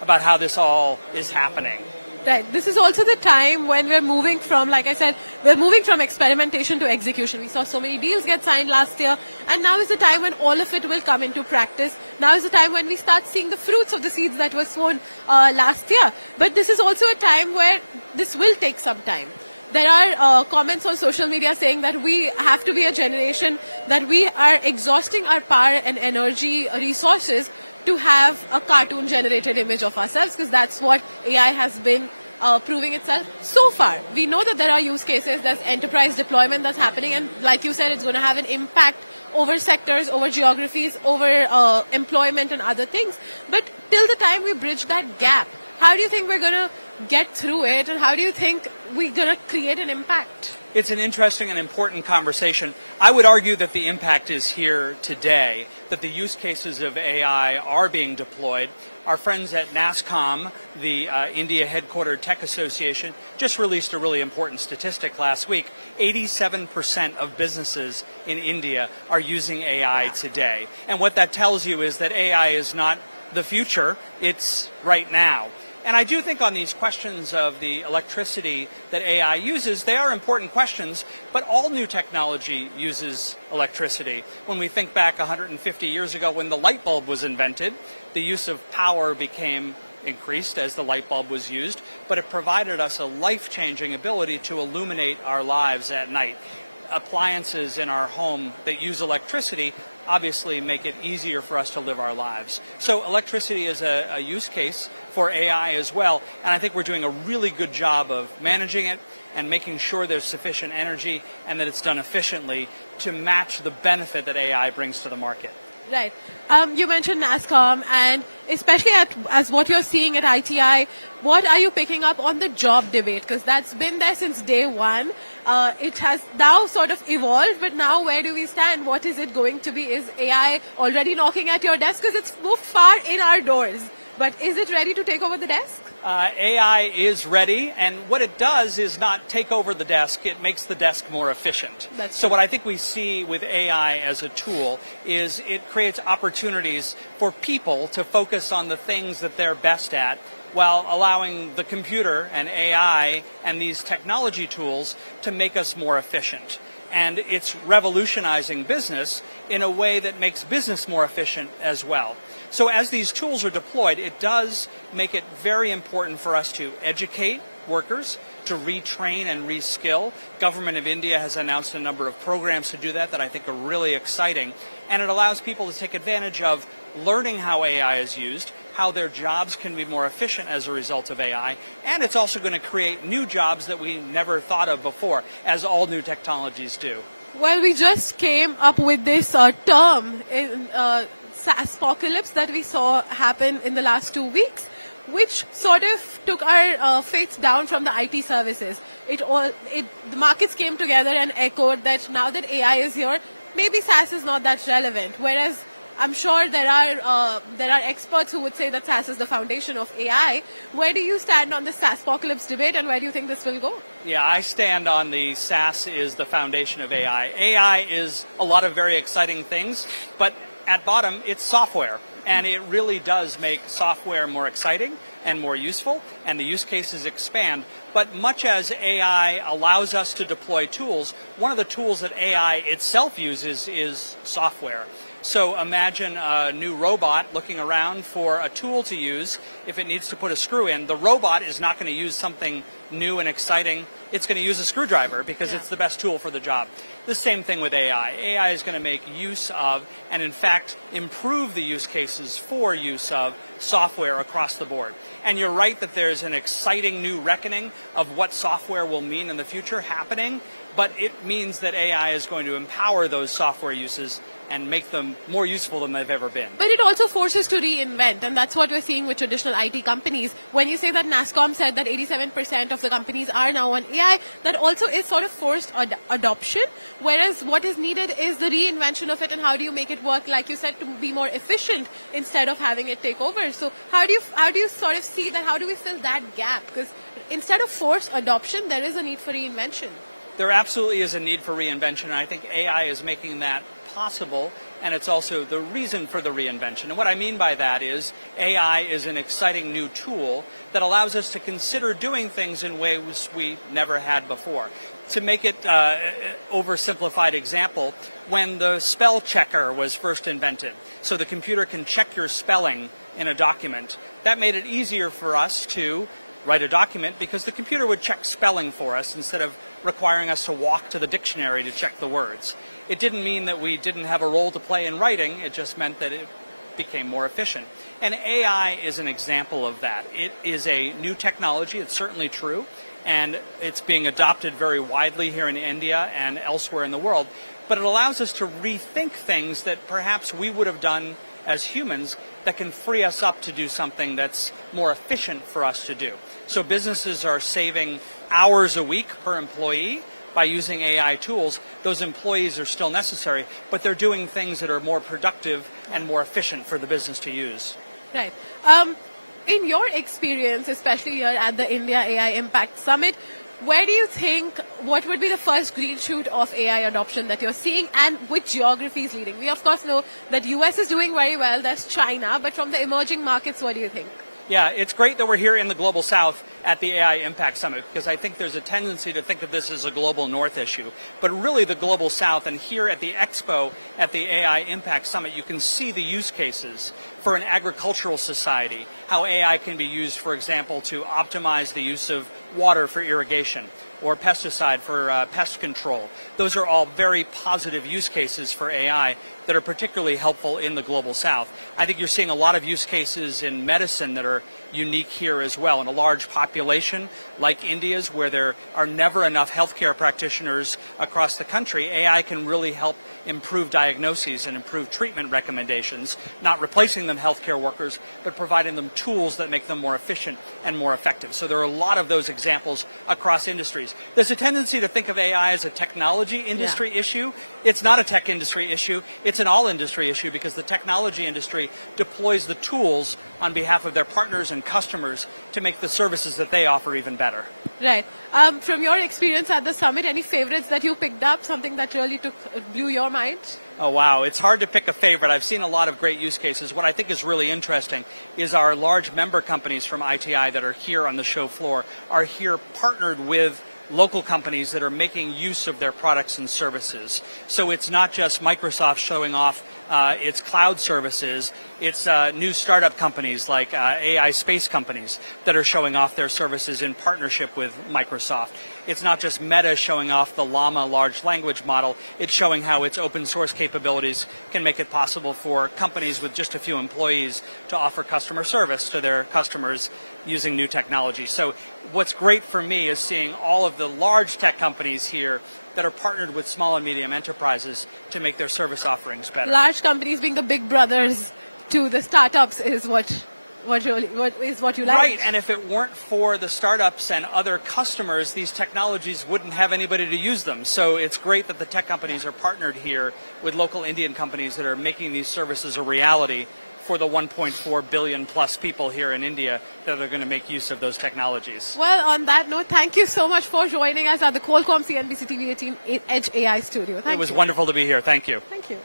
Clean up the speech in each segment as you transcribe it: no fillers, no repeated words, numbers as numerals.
about how this all is happening. Right. This is also the time when we're moving from, like I said, we're moving from experimentation to execution. We saw so many deals get signed last year, and now is the time when all of it will come into practice. Now is the time when we start seeing the fruits of the seeds that were sown last year. But this is also a time where this will take some time. There are comments on social media saying that we have to be a generation that we are exhausting our power and energy resources to have a cartoon generated image of ourselves, because that's what AI has been proving itself so far. We know that there are use cases, there's enterprise deployment that's happening, and like you said, it's going to have an impact over sectors, over geographies, over employment and other things. But till the time we bridge that gap, how do you think we're going to get through it, and how do you think we're going to create an impact? It's an interesting and important conversation. I would argue that the impact is here today, that the use cases of AI are being deployed. Our friends at NASSCOM, the India headquartered tech association, just released a really important statistic last week. 87% of businesses in India are using AI today. And what that tells you is that AI is not the future, it's right now. And I do think on these questions of the electricity that AI uses, they are important questions, but all new technology uses electricity. When we think back 150 years ago when the light bulb was invented, the use of power became increased as the light bulb was used, but it provided us a life-changing ability to illuminate our lives at night. Appliances in our home that use electricity obviously make it easier for us to live our lives. So electricity is a use case for AI as well, and I think we're doing a really good job of managing it and making sure there's sufficient energy and that it's done efficiently to match the benefit that AI brings to the market. Right. You mentioned NASSCOM, and especially as what you're seeing at ITI, what are you picking up on the job debate? Because that's been there since day one. It has now sort of evolved, but now where do we stand? What is it going to be? Is AI already knocking at your desk? Because it's moved far in our doors. But is it ready to take over the desk? AI is ready, and what it does is not take over the desk, it makes the desk more efficient. So what I think we see with AI as a tool is it creates opportunities for people to focus on the things that they're best at, while allowing the computer and AI and these technology tools to make us more efficient. And it's revolutionizing business in a way that makes business more efficient as well. So as these tools are deployed, it does make it very important for us to educate workers, to retrain and reskill. Government of India has announced a number of programs to do that I think are really exciting. And it allows people to take advantage of learning how AI is used, how their jobs can be more efficient as a result of AI, and it's also going to create new jobs that we never thought of before, as all new technologies do. Well, we just came up with this term in SaaSpocalypse that we saw happen in the last 2 weeks, which sort of took our faith down from the IT services. The markets came together and echoed that now that AI is here, maybe SaaS is not that relevant. Whereas I'm sure there are experts who would say that SaaS is the foundation of AI. Where do you stand on the SaaSpocalypse debate, and where do you think this will go? Yeah, I stand on the SaaS is the foundation of AI. AI is a lot of very exciting things, but at bottom, it's software. And it really does make software more exciting and more useful, and the use cases expand. But much as AI allows us to deploy tools, one of the tools that AI itself uses is software. So imagine a new robot looking around for a tool to use. If it needs to put a screw in, the robot is not going to use something new and exciting. It's going to use a screwdriver because it's the best tool for the job. The same thing with AI. AI is going to make use of, and in fact, improve the use cases for use of software across the board. And you're right that there's an exciting new reckoning of what software will mean in the future happening, but it means that AI is going to empower those software uses and make them more useful than they've ever been. But it also forces to reinvent, and that's what we're seeing with traditional IT companies. When you say that NASSCOM said that 87% of the companies are now on AI, that also is sort of forced adoption, whereas what is needed is the reinvention of it, and how do you make it work, like you said, to be more efficient instead of having it take over. So how do you sort of see that? How do we fill that gap? Because instead of forced adoption, there is a need for reinvention. There absolutely is a need for reinvention, and I think AI is making that possible, and it's also the reason for the reinvention. And what I mean by that is AI is an exciting new tool that allows us to consider doing things in ways we never had before. To make it oversimplified example, when the spell checker was first invented, so the computer can check your spelling in a document, that made it easier for us to write a document because the computer would check spelling for us instead of requiring us to walk to the dictionary to check the words. It didn't mean that we didn't have a role to play in writing, it just meant that it became more efficient. And AI is an example of that. It is a new technology, it's certainly true, and it's being adopted very widely here in India and elsewhere in the world, but it allows us to rethink things that perhaps we would have done as humans that can free us up to do something that's more efficient for us to do. So businesses are saving hours a week per employee by using AI tools. Those employees are still necessary, but they're doing things that are more productive and more efficient for the business to use. Right. In your experience, especially here at the India AI Impact Summit, where do you think, what would be the first green shoot of AI adoption that you're seeing, and which geography is leading? We of course know that US is doing very well, there's China, but from the emerging markets, what do you think? Yeah, it's great that we're here in the Global South at the AI Impact Summit, because I think there's a tendency to think of this as a global North issue, but really the Global South. And here at the Expo at the AI Impact Summit, you can see the use cases for an agricultural society, how AI can be used, for example, to optimize the use of water for irrigation or pesticide for pest control. Those are all very positive use cases for AI that are particularly helpful in the Global South. I think you're seeing a lot of use cases in medicine that are unique here as well. In a large population like India's, where there are never enough healthcare practitioners across the country, AI can really help improve diagnoses and improve treatment recommendations, not replacing them healthcare workers, but providing them tools that make them more efficient and more effective. So there are a lot of those examples across industries. There's a tendency to think of AI as a technology industry issue. It's not a tech industry issue. It's an all-industry issue, because the technology industry deploys the tools on behalf of their partners and customers to make the services that they offer even better. Right. From your experience at the summit, any favorites that you picked up, something that really blew your mind? Oh, wow. It's hard to pick a favorite. I've seen a lot of great use cases. What I think is really interesting is our large member companies from ITI that are here on the show floor are here partnered with local companies that are making use of their products and services. So it's not just Microsoft showing off its cloud services, it's new startup companies like AI space companies that are showing off their services in partnership with Microsoft. It's not just Meta showing off the Llama large language model, it's showing how its open source capabilities can make it possible for companies with just a few employees to offer customer service to their customers using new technology. So what's great for me is seeing all of the large tech companies here that are partnered with small and medium enterprises to make their service offerings better. Large companies being the big brothers to the startups is what you like. Right, and if it weren't for the startups and other customers, these technologies wouldn't have anybody to use them. So it's great that the tech companies are partnered here with local Indian companies that are making these services a reality for the 1.4 billion plus people here in India that are going to make use of those technologies. Well, on that note, thank you so much for joining us at the Qualcomm CNBC-TV18 Edge AI studio. Thank you. It was wonderful to be here. Thank you. Thank you.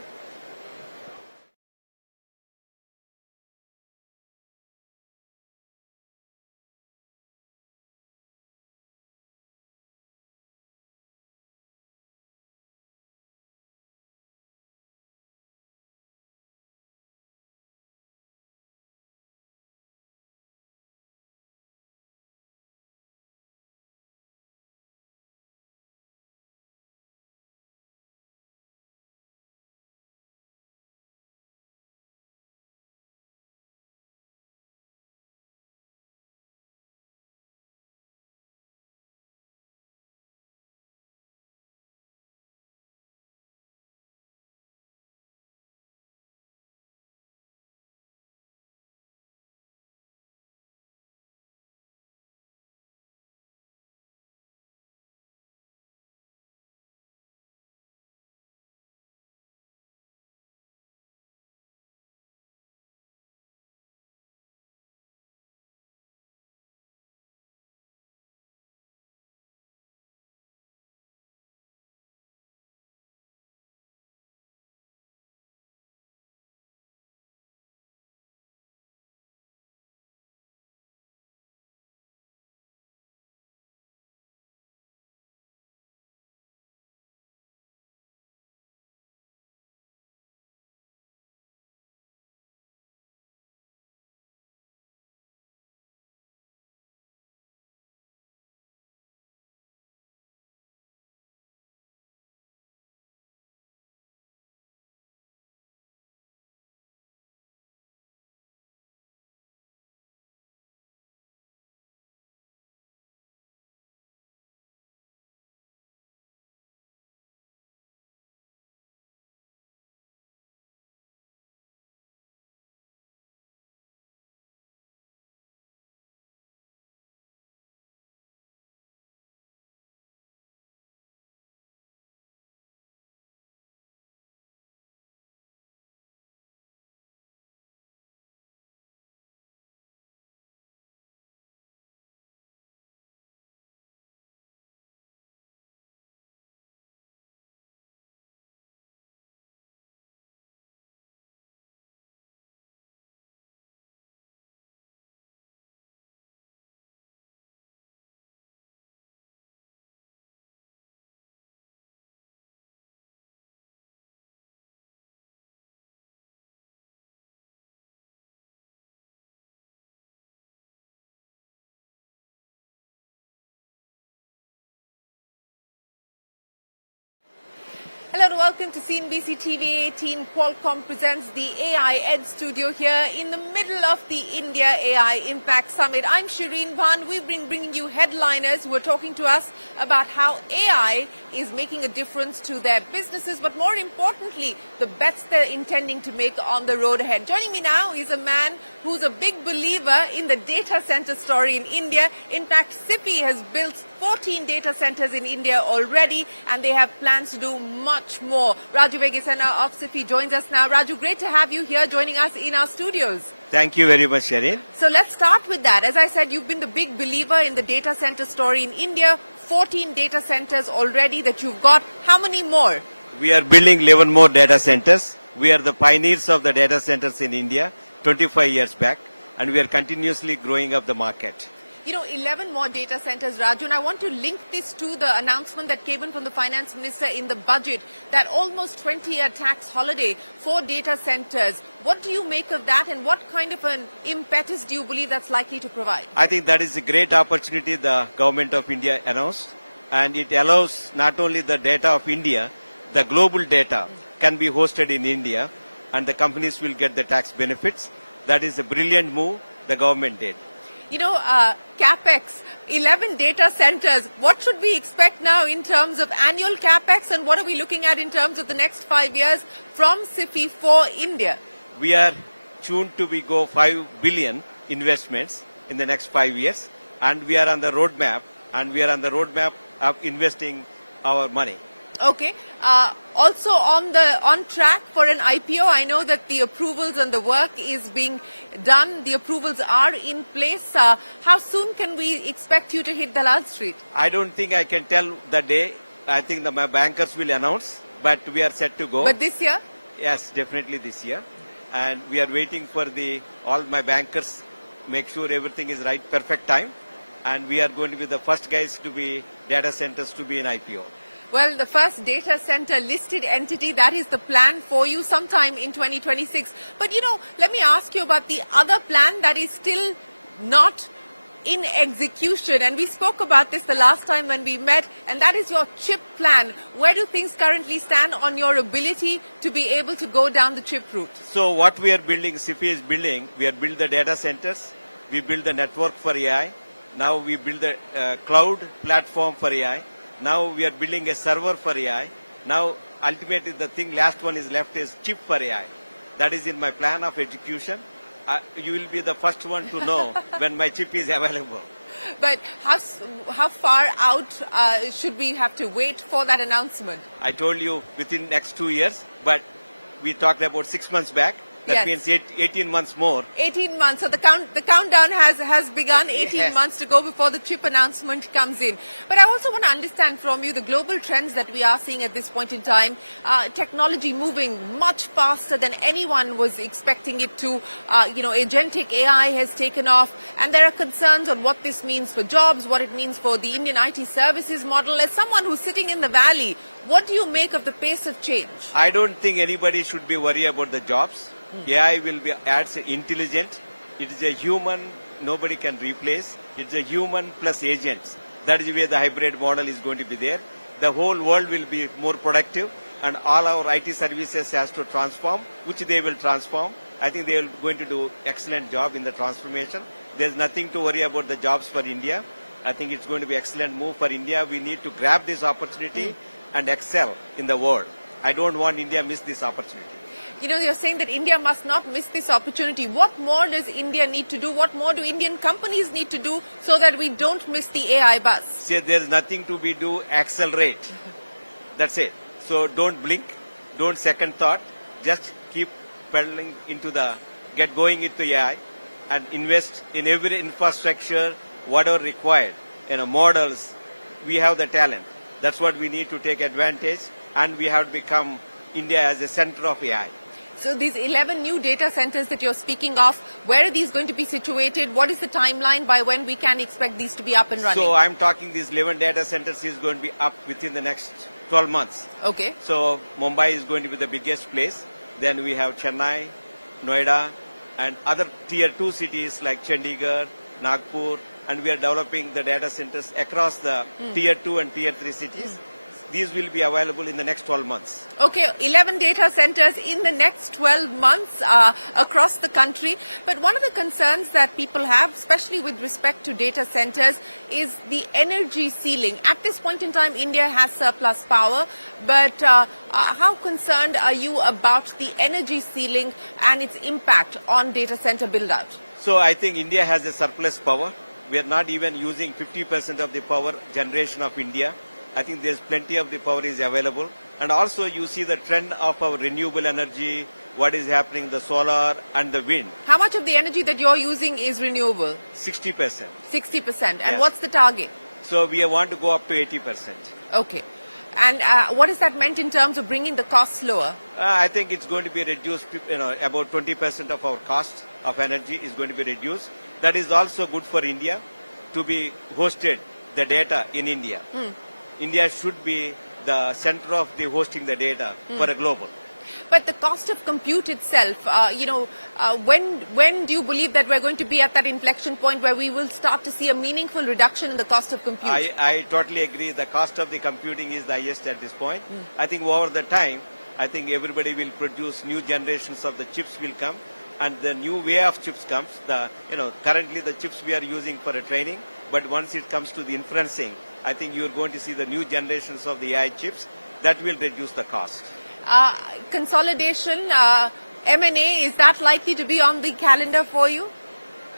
and welcome to CNBC TV18. Qualcomm presents the AI Ed Studio here in the middle of the India AI Impact Summit. I'm Shireen Bhan. We've been bringing you headliners who are talking to us about how AI is making a difference to their businesses, but more importantly, the bets they're intending to make on the road ahead. Joining me now is a man who's a big believer in the data center story in India. In fact, CIFI has built 14 data centers in India already, and they have plans to do much more. Raju Vegesena of CIFI joins us now. Raju, great to have you here joining us in our studios. Thank you very much, Shireen. So let's start with that. As I said, you've been the big believer in the data center story in India. 14 data centers already that you've got. How many more? We are building 11 more data centers. We are the pioneers of the data centers in India 25 years back, and we are continuously growing up the market. 11 more data centers, Raju, and I want to link this to the announcement that came in from the finance minister in the budget, that almost 20-year tax holiday for data centers. What do you make of that, and what kind of an impetus do you believe that's likely to provide? I think that is a great opportunity the government of India announced, and it allows not only the data of India, the global data can be hosted in India, and the companies will get the tax benefits. That is a brilliant move the government did. CapEx, 11 data centers. What should we expect now in terms of annual CapEx, and what are we looking at in terms of the next 5 years from CIFI for India? We are tuned to go 5 billion investments in the next 5 years, and we are on the roadmap, of investing our money. Okay. Also on track for an IPO. I know that the approvals and the work is being done. The approvals are in place. How soon can we expect you to hit Dalal Street? I don't think I can tell the day. I think my bankers will announce, but we are set to go. But this year? Yes, definitely this year. And we are waiting for all my bankers make sure everything is right, perfect time. And we are going to be the first guys to be data centers to be in IPO. Well, the first data center listed entity, that is the plan for you sometime in 2026. But, let me ask you about the other plan that is still not in execution. And we spoke about this the last time when we met, and that is your chip plan. Where do things currently stand on your ability to be able to go down the chip route? So what we are building, CIFI is building, we are build the data centers, we build the network for AI. Now we build the cloud platform for AI. Now we are building a server for AI. Now ultimately the last one is left is chip for AI. That is in my plan of execution. You will be the first one to know when my chip is available. But how far out should we have to wait for that announcement? I told you within next 2 years, but we talked about 6 months back. That means 18 months more. 18 months. So the countdown has begun. 18 months to go before the chip announcement comes in. But I also want to understand from you the global trends that we are seeing at this point in time. Technology moving much faster than anyone was expecting it to. Agentic AI has taken off, and there are concerns on what this means for jobs, what it means for the Indian IT services model. As someone who's sitting in the valley, what do you make of the pace of change? I don't think anybody should be worried about the jobs. AI will be adds intelligent. It is a human, nobody can replace. It's a human plus agents. That is where the hybrid model is going to be there. The whole world will be more productive, and all our IT services has to transform, which they will transform. I think they are going to do excellent job in the transformation. There's nothing to worry about the jobs for India. I think it's going to be excellent move for India. We need to grab this opportunity and excel in the world. I don't want India miss this opportunity. You're saying that India must not miss this opportunity. What more does India need to do? What more do Indian companies need to do so that we don't miss the AI buzz? See, there's nothing to be do, accelerate. That's it. So don't blink, don't second thought. Just keep pedaling get going into AI and invest in every infrastructure, whatever required. Models, we have the talent. That's what we need to take advantage, and we have to become India as a center of AI. So these 11 new data centers that you're speaking of, where are these going to be situated? What is the timeline by when we can expect these to be up and running? So I'm talking these 11 data centers is going to be up within the next 12 months. Okay. So Mumbai is going to be the biggest place. Then we have Chennai, Noida, and other tier 2 cities like Chandigarh, Nagpur, and we are developing the data centers across the tier 2 and tier 3 cities. these will be available in the next 12 months. Okay, 11 data centers in the next 12 months across the country. But one of the concerns that people have, especially with respect to data centers, is the energy ceiling. At this point in time, India has surplus power, but how concerned are you about the energy ceiling and its impact on data center build-out? So I think India has a surplus power. We are not even using 50% of the power generation of India. I think there's plenty of the power is available. And also you see the trend of our renewable energy, what is happening, the solar and the wind. How much of the energy that you're using is renewable? 60%. 60%. And Yes. what's the target? So we want to go up to 80%. Okay. And what has that meant in terms of bringing the costs lower? I think it's going to be reduced, about 20% of our cost of energy is going to be reduced. That is also good for India to be hosted the data in India. India should be the center of the hosting the data for a global. But the cost of compute itself, when do you believe that we're going to be at that inflection point where we will start to see a meaningful reduction in the cost of compute? I totally agree. The cost of the computing is the highest at this point. I think over the time, I think everybody will produce new generations of the chips will come, and the new way of chips comes. Currently the chips we are using for a training, but once it comes to the inferencing, I think you are going to see the new generations of the AI chips that will reduce the cost. Consolidation, M&A, is that likely to be on the calendar for you?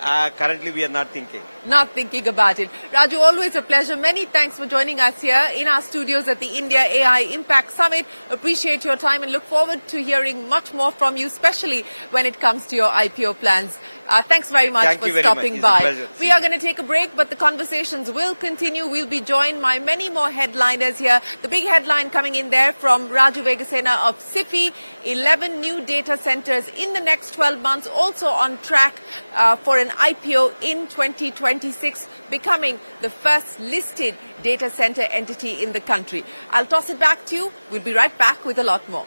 Currently, we are not thinking. Not thinking about it. Raju, always a pleasure. Many thanks for joining us here in our studios at the India AI Impact Summit. Appreciate your time and look forward to hearing much more from you, especially when it comes to your IPO plans. Thanks very much for stopping by. We are going to take a break, but the conversations will continue. We'll be joined by many more headliners here. The big headline coming in there from Raju Vegasena of SIFI, 11 new data centers in the next 12 months, also on track for an IPO in 2026, becoming the first listed data center entity in the country. I'll toss it back to you. We'll be right back with a lot more.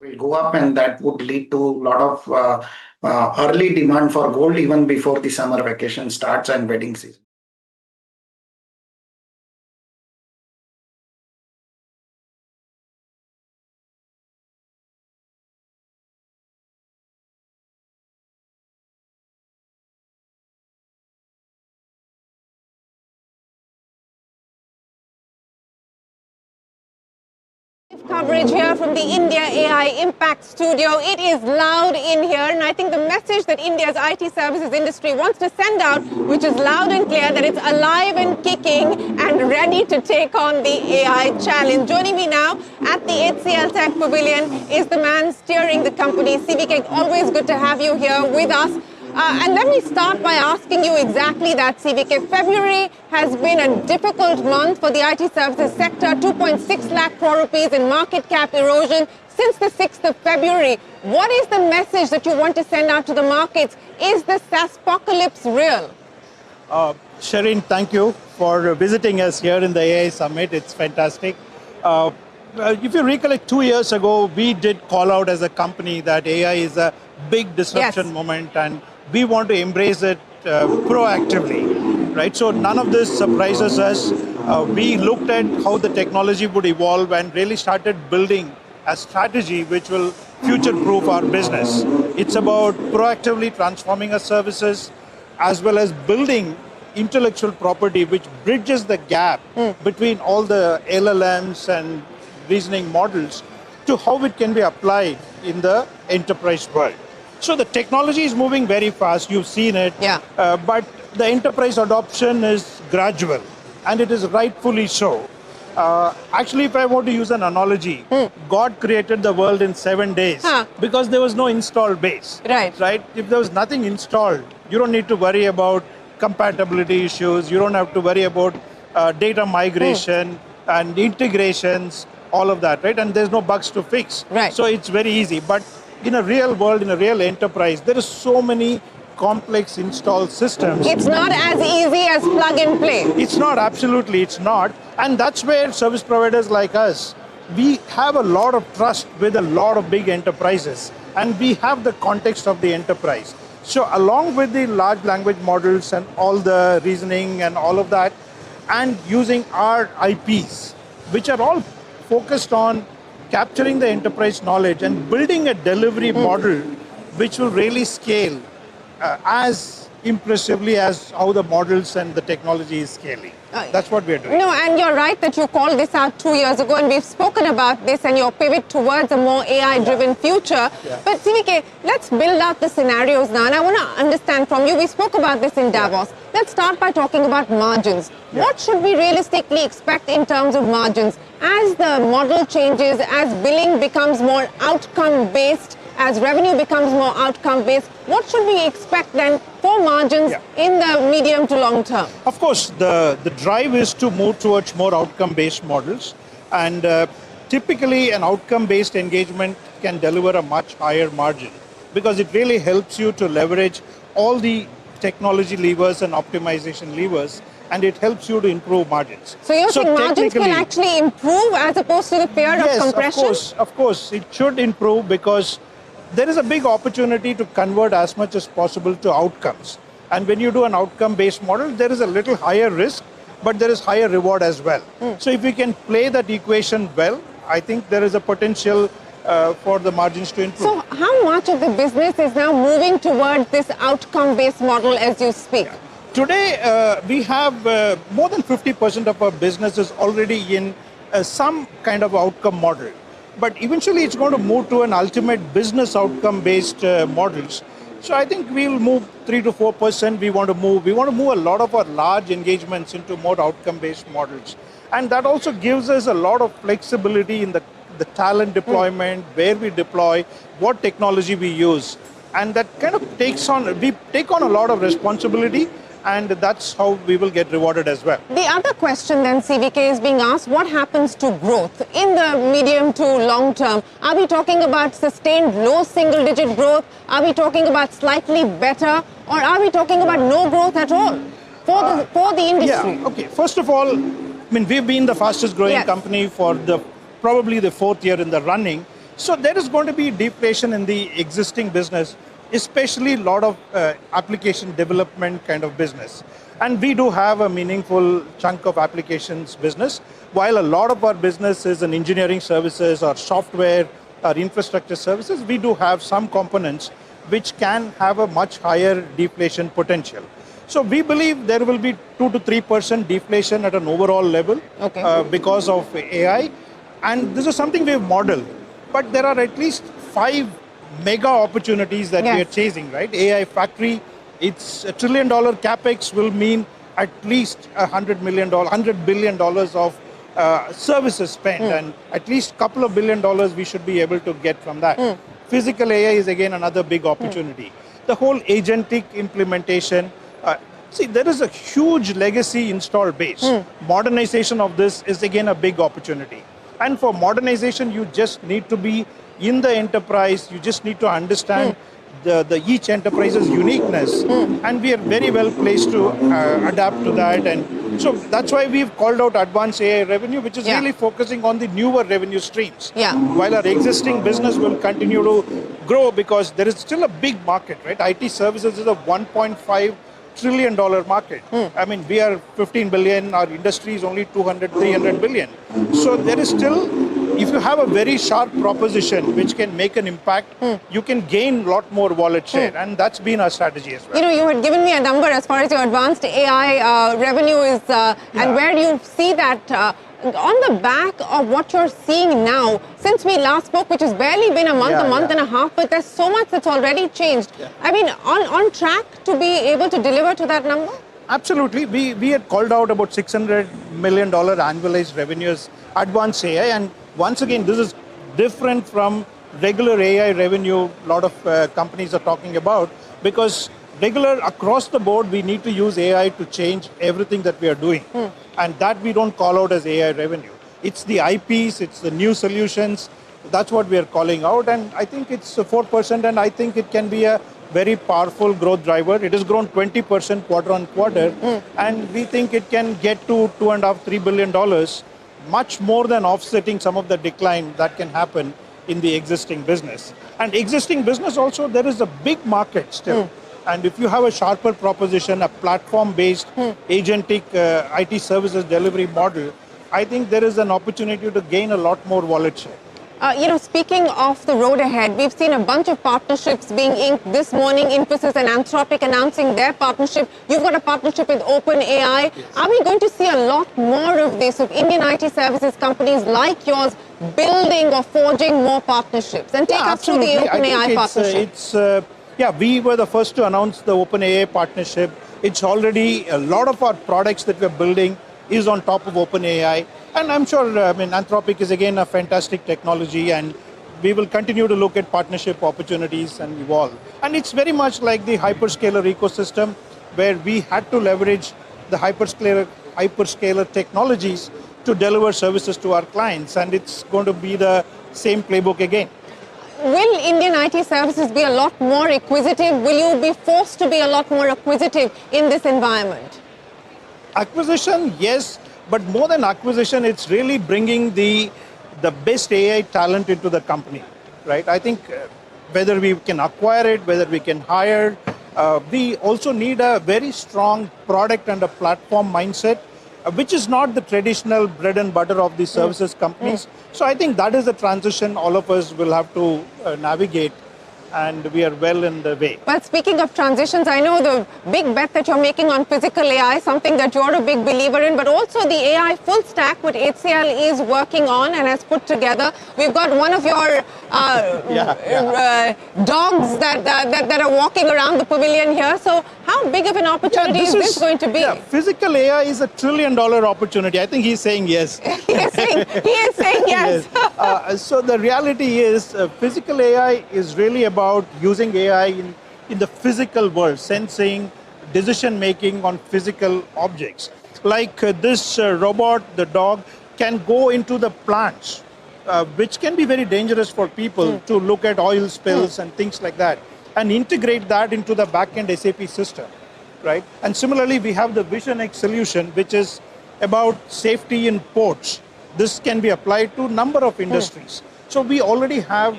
will go up, and that would lead to a lot of early demand for gold even before the summer vacation starts and wedding season. Coverage here from the India AI Impact Studio. It is loud in here, and I think the message that India's IT services industry wants to send out, which is loud and clear, that it's alive and kicking and ready to take on the AI challenge. Joining me now at the HCL Tech Pavilion is the man steering the company, CVK. Always good to have you here with us. And let me start by asking you exactly that, CVK. February has been a difficult month for the IT services sector. 2.6 lakh crore rupees in market cap erosion since the 6th of February. What is the message that you want to send out to the markets? Is the SaaSpocalypse real? Shireen, thank you for visiting us here in the AI Summit. It's fantastic. If you recollect, 2 years ago, we did call out as a company that AI is a big disruption moment, and we want to embrace it proactively, right? So none of this surprises us. We looked at how the technology would evolve and really started building a strategy which will future-proof our business. It's about proactively transforming our services as well as building intellectual property which bridges the gap between all the LLMs and reasoning models to how it can be applied in the enterprise world. So the technology is moving very fast, you've seen it, but the enterprise adoption is gradual, and it is rightfully so. Actually, if I want to use an analogy, God created the world in 7 days because there was no installed base. Right? If there was nothing installed, you don't need to worry about compatibility issues, you don't have to worry about data migration and integrations, all of that, right? And there's no bugs to fix. So it's very easy. But in a real world, in a real enterprise, there are so many complex installed systems. It's not as easy as plug and play. It's not, absolutely, it's not. And that's where service providers like us, we have a lot of trust with a lot of big enterprises, and we have the context of the enterprise. So along with the large language models and all the reasoning and all of that, and using our IPs, which are all focused on capturing the enterprise knowledge and building a delivery model which will really scale as impressively as how the models and the technology is scaling. That's what we're doing. No, and you're right that you called this out 2 years ago, and we've spoken about this and your pivot towards a more AI-driven future. But CVK, let's build out the scenarios now, and I want to understand from you, we spoke about this in Davos. Let's start by talking about margins. What should we realistically expect in terms of margins? As the model changes, as billing becomes more outcome-based, as revenue becomes more outcome-based, what should we expect then for margins in the medium to long term? Of course, the drive is to move towards more outcome-based models, and typically an outcome-based engagement can deliver a much higher margin because it really helps you to leverage all the technology levers and optimization levers, and it helps you to improve margins. So you're saying margins can actually improve as opposed to the fear of compression? Yes, of course. It should improve because there is a big opportunity to convert as much as possible to outcomes. And when you do an outcome-based model, there is a little higher risk, but there is higher reward as well. So if we can play that equation well, I think there is a potential for the margins to improve. So how much of the business is now moving towards this outcome-based model as you speak? Today, we have more than 50% of our business is already in some kind of outcome model. But eventually, it's going to move to an ultimate business outcome-based models. So I think we'll move 3 to 4%. We want to move a lot of our large engagements into more outcome-based models. And that also gives us a lot of flexibility in the talent deployment, where we deploy, what technology we use. And that kind of we take on a lot of responsibility, and that's how we will get rewarded as well. The other question then, CVK, is being asked, what happens to growth in the medium to long term? Are we talking about sustained low single-digit growth? Are we talking about slightly better? Or are we talking about no growth at all for the industry? Yeah, okay. First of all, we've been the fastest growing company for probably the 4th year in the running. So there is going to be deflation in the existing business, especially a lot of application development kind of business. And we do have a meaningful chunk of applications business, while a lot of our business is in engineering services or software or infrastructure services. We do have some components which can have a much higher deflation potential. So we believe there will be 2 to 3% deflation at an overall level because of AI. And this is something we've modeled. But there are at least 5 mega opportunities that we are chasing, right? AI factory, its $1 trillion capex will mean at least $100 billion of services spent, and at least a couple of $1 billion we should be able to get from that. Physical AI is again another big opportunity. The whole agentic implementation. See, there is a huge legacy install base. Modernization of this is again a big opportunity. And for modernization, you just need to be in the enterprise. You just need to understand the each enterprise's uniqueness. And we are very well placed to adapt to that. And so that's why we've called out advanced AI revenue, which is really focusing on the newer revenue streams. While our existing business will continue to grow because there is still a big market, right? IT services is a $1.5 trillion market. I mean, we are 15 billion, our industry is only 200, 300 billion. So there is still, if you have a very sharp proposition which can make an impact, you can gain a lot more wallet share. And that's been our strategy as well. You know, you had given me a number as far as your advanced AI revenue is, and where do you see that on the back of what you're seeing now, since we last spoke, which has barely been a month and a half, but there's so much that's already changed. I mean, on track to be able to deliver to that number? Absolutely. We had called out about $600 million annualized revenues, advanced AI. And once again, this is different from regular AI revenue a lot of companies are talking about, because regular across the board, we need to use AI to change everything that we are doing. And that we don't call out as AI revenue. It's the IPs, it's the new solutions. That's what we are calling out. And I think it's 4%, and I think it can be a very powerful growth driver. It has grown 20% quarter on quarter. And we think it can get to $2.5–3 billion, much more than offsetting some of the decline that can happen in the existing business. And existing business also, there is a big market still. And if you have a sharper proposition, a platform-based agentic IT services delivery model, I think there is an opportunity to gain a lot more wallet share. You know, speaking of the road ahead, we've seen a bunch of partnerships being inked this morning. Infosys and Anthropic announcing their partnership. You've got a partnership with OpenAI. Are we going to see a lot more of this, of Indian IT services companies like yours building or forging more partnerships? And take us through the OpenAI partnership. We were the first to announce the OpenAI partnership. It's already a lot of our products that we're building is on top of OpenAI. And I'm sure, Anthropic is again a fantastic technology, and we will continue to look at partnership opportunities and evolve. And it's very much like the hyperscaler ecosystem, where we had to leverage the hyperscaler technologies to deliver services to our clients. And it's going to be the same playbook again. Will Indian IT services be a lot more acquisitive? Will you be forced to be a lot more acquisitive in this environment? Acquisition, yes, but more than acquisition, it's really bringing the best AI talent into the company, right? I think whether we can acquire it, whether we can hire, we also need a very strong product and a platform mindset, which is not the traditional bread and butter of the services companies. So I think that is the transition all of us will have to navigate, and we are well in the way. But speaking of transitions, I know the big bet that you're making on physical AI, something that you're a big believer in, but also the AI full stack, what HCL is working on and has put together. We've got one of your dogs that are walking around the pavilion here. So how big of an opportunity is this going to be? Physical AI is a $1 trillion opportunity. I think he's saying yes. he is saying yes. So the reality is physical AI is really about using AI in the physical world, sensing, decision making on physical objects. Like this robot, the dog, can go into the plants, which can be very dangerous for people to look at oil spills and things like that, and integrate that into the back-end SAP system, right? And similarly, we have the Vision X solution, which is about safety in ports. This can be applied to a number of industries. So we already have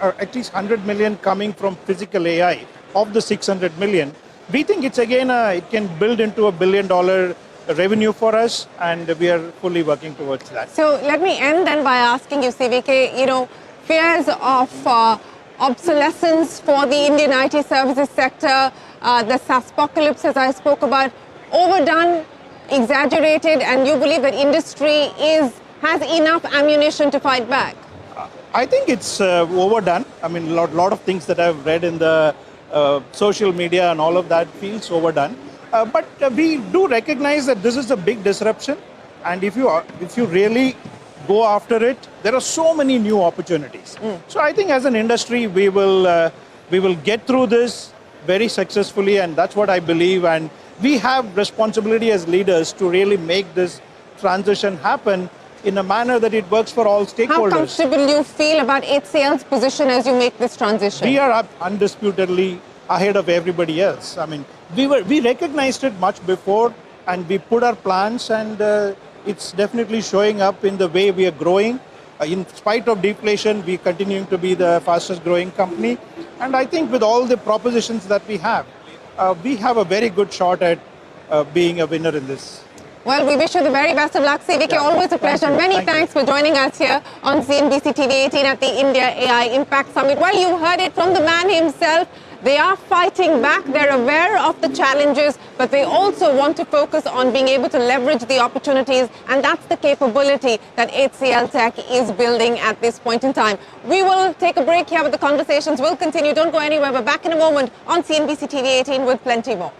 at least 100 million coming from physical AI of the 600 million. We think it's again, it can build into $1 billion revenue for us, and we are fully working towards that. So let me end then by asking you, CVK, fears of obsolescence for the Indian IT services sector, the SaaSpocalypse, as I spoke about, overdone, exaggerated, and you believe that industry has enough ammunition to fight back? I think it's overdone. I mean, a lot of things that I've read in the social media and all of that feels overdone. But we do recognize that this is a big disruption, and if you really go after it, there are so many new opportunities. So I think as an industry, we will get through this very successfully, and that's what I believe. And we have responsibility as leaders to really make this transition happen in a manner that it works for all stakeholders. How comfortable do you feel about HCL's position as you make this transition? We are undisputedly ahead of everybody else. I mean, we recognized it much before, and we put our plans, and it's definitely showing up in the way we are growing. In spite of deflation, we are continuing to be the fastest growing company. And I think with all the propositions that we have a very good shot at being a winner in this. Well, we wish you the very best of luck, CVK. Yeah. Always a pleasure. Many thanks for joining us here on CNBC-TV18 at the India AI Impact Summit. Well, you heard it from the man himself. They are fighting back. They're aware of the challenges, but they also want to focus on being able to leverage the opportunities, and that's the capability that HCL Tech is building at this point in time. We will take a break here, but the conversations will continue. Don't go anywhere. We're back in a moment on CNBC-TV18 with plenty more.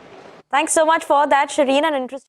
Thanks so much for that, Shireen, and interesting.